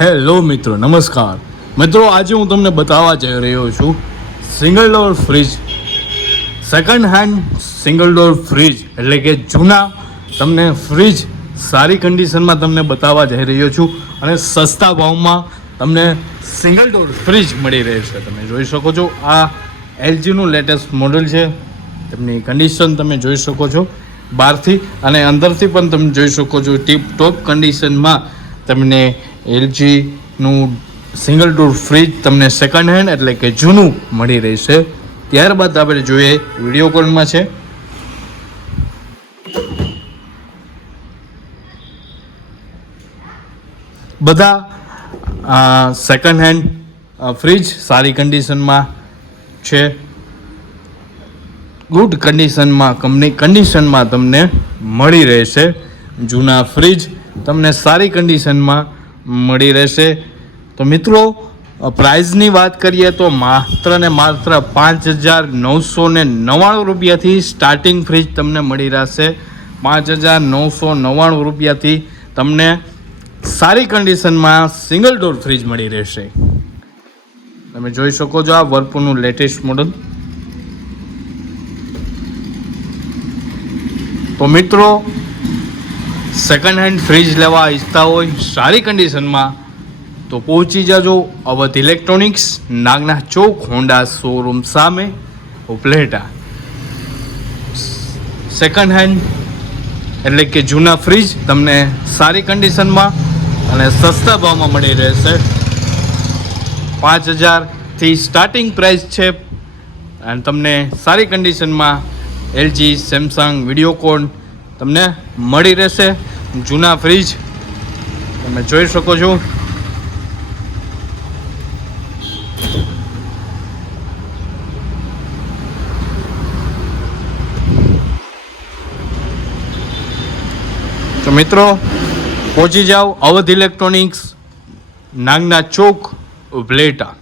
Hello મિત્રો, નમસ્કાર. મિત્રો, આજે હું તમને બતાવવા જઈ રહ્યો છું single door fridge second hand single door fridge એટલે કે જૂના, તમને ફ્રીજ સારી કન્ડિશનમાં તમને બતાવવા જઈ રહ્યો છું અને સસ્તા ભાવમાં તમને સિંગલ ડોર ફ્રીજ મળી રહેશે તમે જોઈ શકો છો, આ એલજીનું લેટેસ્ટ મોડલ છે. તેમની કન્ડિશન તમે જોઈ શકો છો બહારથી અને અંદરથી પણ તમે જોઈ શકો છો. ટીપ ટોપ કન્ડિશનમાં તમને એલજીનું સિંગલ ડોર ફ્રીજ તમને સેકન્ડ હેન્ડ એટલે કે જૂનું મળી રહેશે. ત્યારબાદ આપણે જોઈએ વિડીયોકોનમાં છે. બધા સેકન્ડ હેન્ડ ફ્રીજ સારી કન્ડિશનમાં છે. ગુડ કન્ડિશનમાં કંપની કન્ડિશનમાં તમને મળી રહેશે. જૂના ફ્રીજ તમને સારી કન્ડિશનમાં મળી રહેશે. તો મિત્રો પ્રાઇઝની વાત કરીએ તો માત્ર ને માત્ર પાંચ હજાર નવસો ને નવ્વાણું રૂપિયાથી સ્ટાર્ટિંગ ફ્રીજ તમને મળી રહેશે. પાંચ હજાર નવસો નવ્વાણું રૂપિયાથી તમને સારી કન્ડિશનમાં સિંગલ ડોર ફ્રીજ મળી રહેશે. તમે જોઈ શકો છો આ વર્પુનું લેટેસ્ટ મોડલ. તો મિત્રો સેકન્ડ હેન્ડ ફ્રીજ લેવા ઈચ્છતા હોય સારી કન્ડિશનમાં તો પહોંચી જજો અવધ ઇલેક્ટ્રોનિક્સ નાગના ચોક હોન્ડા શોરૂમ સામે ઉપલેટા. સેકન્ડ હેન્ડ એટલે કે જૂના ફ્રીજ તમને સારી કન્ડિશનમાં અને સસ્તા ભાવમાં મળી રહેશે. પાંચ હજારથી સ્ટાર્ટિંગ પ્રાઇસ છે અને તમને સારી કન્ડિશનમાં એલજી, સેમસંગ, વિડીયોકોન તમને મળી રહેશે જૂના ફ્રીજ. તમે જોઈ શકો છો. તો મિત્રો, પહોંચી જાઓ અવધ ઇલેક્ટ્રોનિક્સ નાગના ચોક ઉપલેટા